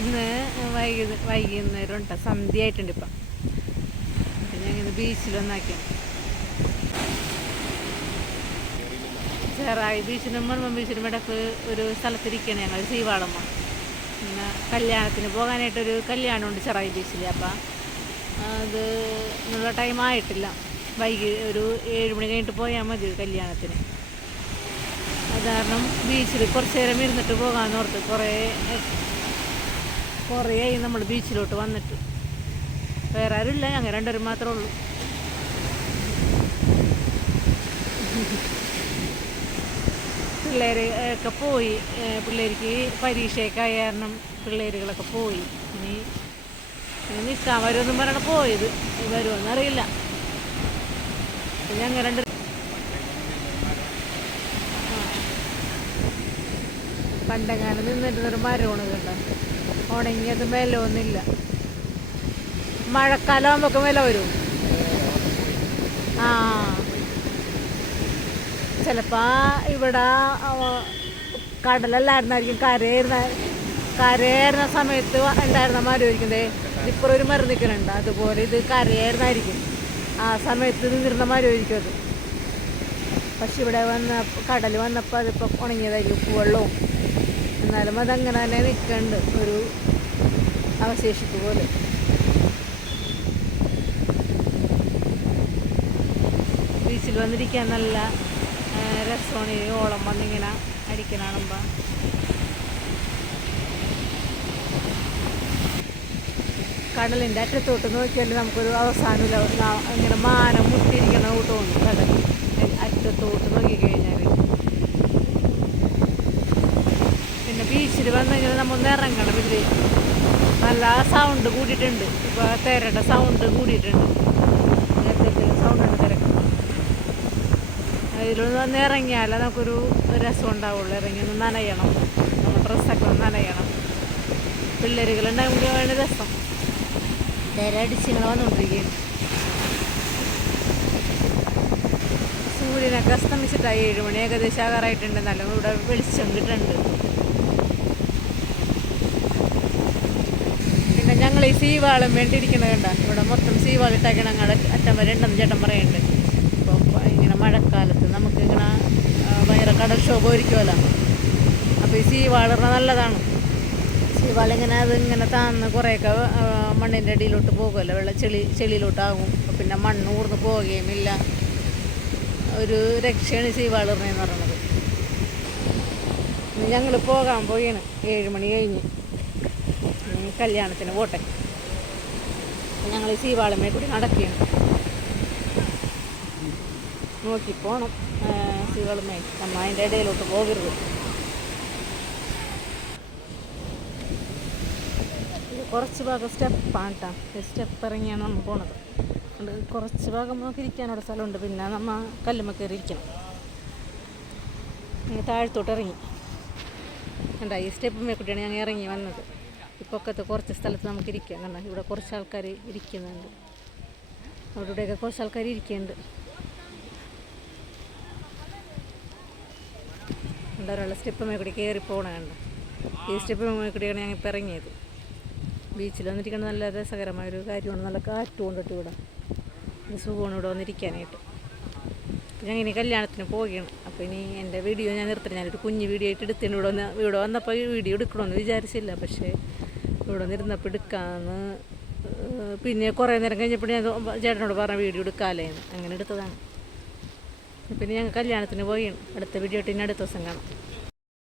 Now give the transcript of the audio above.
ഇന്ന് വൈകുന്നേരം ഉണ്ടോ, സന്ധ്യ ആയിട്ടുണ്ട് ഇപ്പം. പിന്നെ അങ്ങനെ ബീച്ചിൽ വന്നാക്കിയാണ്. ചെറായി ബീച്ചിനും മൺമൺ ബീച്ചിനും ഇടയ്ക്ക് ഒരു സ്ഥലത്തിരിക്കുകയാണ് ഞങ്ങൾ, സീവാളമ്മ. പിന്നെ കല്യാണത്തിന് പോകാനായിട്ടൊരു കല്യാണമുണ്ട് ചെറായി ബീച്ചിൽ. അപ്പം അത് എന്നുള്ള ടൈം ആയിട്ടില്ല, ഒരു 7 മണി കഴിഞ്ഞിട്ട് പോയാൽ മതി കല്യാണത്തിന്. അത് കാരണം ബീച്ചിൽ കുറച്ച് നേരം ഇരുന്നിട്ട് പോകാമെന്ന് ഓർത്ത്. കുറേ ആയി നമ്മൾ ബീച്ചിലോട്ട് വന്നിട്ട്. വേറെ ആരുമില്ല, ഞങ്ങൾ രണ്ടുപേരും മാത്രമേ ഉള്ളൂ. പിള്ളേർ ഒക്കെ പോയി. പിള്ളേർക്ക് പരീക്ഷയൊക്കെ ആയ കാരണം പിള്ളേരുകളൊക്കെ പോയി. ഇനി നിൽക്കാൻ വരുമെന്നും പറഞ്ഞാണ് പോയത്. വരുമെന്നറിയില്ല. ഞങ്ങൾ രണ്ട് പണ്ടെങ്ങാനും നിന്നിരുന്നൊരു മരമാണ് കണ്ട, ഉണങ്ങിയത് മേലൊന്നുമില്ല. മഴക്കാലം ആകുമ്പോഴൊക്കെ വില വരും. ചിലപ്പോൾ ഇവിടെ കടലല്ലായിരുന്നായിരിക്കും, കരയായിരുന്ന സമയത്ത് ഉണ്ടായിരുന്ന മരമായിരിക്കും. ഇപ്പുറം ഒരു മരം നിൽക്കുന്നുണ്ട്, അതുപോലെ ഇത് കരയായിരുന്നായിരിക്കും. ആ സമയത്ത് നിന്നിരുന്ന മരമായിരിക്കും അത്. പക്ഷെ ഇവിടെ കടൽ വന്നപ്പോൾ അതിപ്പോൾ ഉണങ്ങിയതായിരിക്കും, ഉപ്പുവെള്ളവും. എന്നാലും അതങ്ങനെ തന്നെ നിൽക്കുന്നുണ്ട്, ഒരു അവശേഷിപ്പ് പോലെ. ബീച്ചിൽ വന്നിരിക്കാൻ നല്ല രസമാണ്. ഈ ഓളം വന്നിങ്ങനെ അടിക്കണാണുമ്പോൾ. കടലിൻ്റെ അറ്റത്തോട്ട് നോക്കിയാൽ നമുക്കൊരു അവസാനമില്ല, ഇങ്ങനെ മാനം മുട്ടിയിരിക്കണ തോന്നും. കടൽ അറ്റത്തോട്ട് നോക്കിക്കഴിഞ്ഞാൽ പിന്നെ ബീച്ചിൽ വന്നു കഴിഞ്ഞാൽ നമ്മൾ ഇറങ്ങണം. ഇതിൽ നല്ല സൗണ്ട് കൂടിയിട്ടുണ്ട്. ഇപ്പോൾ തിരയുടെ സൗണ്ട് കൂടിയിട്ടുണ്ട്. നേരത്തെ സൗണ്ടാണ് തിരക്ക്. ഇതിലൊന്ന് ഇറങ്ങിയാലേ നമുക്കൊരു രസം ഉണ്ടാവുള്ളൂ. ഇറങ്ങി ഒന്ന് നനയണം, നമ്മൾ ഡ്രസ്സൊക്കെ ഒന്ന് നനയണം. പിള്ളേരുകളുണ്ടാകുമ്പോഴാണ് രസം. തിര അടിച്ചിങ്ങനെ വന്നുകൊണ്ടിരിക്കുകയാണ്. സൂര്യനൊക്കെ അസ്തമിച്ചിട്ടായി. 7 മണി ഏകദേശം ആകാറായിട്ടുണ്ട്. നല്ല ഇവിടെ വെളിച്ചം കിട്ടുന്നുണ്ട്. പിന്നെ ഞങ്ങൾ ഈ സീവാളും വേണ്ടിയിരിക്കുന്നത് കണ്ട, ഇവിടെ മൊത്തം സീവാളിട്ടാക്കി ഞങ്ങളുടെ അറ്റം വരെ ഉണ്ടെന്ന് ചേട്ടൻ പറയുന്നുണ്ട്. ഇപ്പോൾ ഇങ്ങനെ മഴക്കാലത്ത് നമുക്ക് ഇങ്ങനെ ഭയങ്കര കടൽക്ഷോഭം ഇരിക്കുമല്ലോ. അപ്പോൾ ഈ സീവാളിറ നല്ലതാണ്. സീവാളിങ്ങനെ അതിങ്ങനെ താന്ന് കുറേയൊക്കെ മണ്ണിൻ്റെ അടിയിലോട്ട് പോകുമല്ലോ, ചെളിയിലോട്ടാകും. പിന്നെ മണ്ണ് ഊർന്ന് പോവുകയും ഇല്ല. ഒരു രക്ഷയാണ് സീവാളിറിനെന്ന് പറയുന്നത്. ഞങ്ങൾ പോകാൻ പോവുകയാണ്. 7 മണി കഴിഞ്ഞ് കല്യാണത്തിന് പോട്ടെ. ഞങ്ങൾ ഈ സീവാളമേ കൂടി നടക്കുകയാണ്. നോക്കി പോകണം സീവാളമേ, നമ്മൾ അതിൻ്റെ ഇടയിലോട്ട് പോകരുത്. കുറച്ച് ഭാഗം സ്റ്റെപ്പാണ് കേട്ടോ. സ്റ്റെപ്പ് ഇറങ്ങിയാണ് നമ്മൾ പോണത്. അതുകൊണ്ട് കുറച്ച് ഭാഗം നമുക്ക് ഇരിക്കാനവിടെ സ്ഥലമുണ്ട്. പിന്നെ നമ്മൾ കല്ലുമ്മ കയറി ഇരിക്കണം. താഴത്തോട്ട് ഇറങ്ങി കണ്ട, ഈ സ്റ്റെപ്പ് കൂട്ടിയാണ് ഞങ്ങൾ ഇറങ്ങി വന്നത്. ഇപ്പൊക്കത്തെ കുറച്ച് സ്ഥലത്ത് നമുക്ക് ഇരിക്കാം. കണ്ട, ഇവിടെ കുറച്ച് ആൾക്കാർ ഇരിക്കുന്നുണ്ട്. അവിടെ ഇവിടെയൊക്കെ കുറച്ച് ആൾക്കാർ ഇരിക്കുന്നുണ്ട്. എന്താ ഒരാൾ സ്റ്റെപ്പ് കൂടി കയറി പോകണം. കണ്ട, ഈ സ്റ്റെപ്പ് കൂടിയാണ് ഞങ്ങൾ ഇപ്പം ഇറങ്ങിയത്. ബീച്ചിൽ വന്നിരിക്കുന്നത് നല്ല രസകരമായൊരു കാര്യമാണ്. നല്ല കാറ്റ് കൊണ്ടിട്ട് ഇവിടെ സുഖമാണ് ഇവിടെ വന്നിരിക്കാനായിട്ട്. ഞാൻ ഇനി കല്യാണത്തിന് പോവുകയാണ്. അപ്പോൾ ഇനി എൻ്റെ വീഡിയോ ഞാൻ നിർത്തണം. ഞാനൊരു കുഞ്ഞ് വീഡിയോ ആയിട്ട് എടുത്തിന്. ഇവിടെ വന്നപ്പോൾ വീഡിയോ എടുക്കണമെന്ന് വിചാരിച്ചില്ല. പക്ഷേ ഇവിടെ വന്നിരുന്നപ്പോൾ എടുക്കാമെന്ന്, പിന്നെ കുറേ നേരം കഴിഞ്ഞപ്പോൾ ഞാൻ ചേട്ടനോട് പറഞ്ഞ വീഡിയോ എടുക്കാമല്ലേന്ന്, അങ്ങനെ എടുത്തതാണ്. പിന്നെ ഞങ്ങൾ കല്യാണത്തിന് പോവുകയാണ്. അടുത്ത വീഡിയോ ഇട്ട് ഇനി അടുത്ത ദിവസം കാണാം.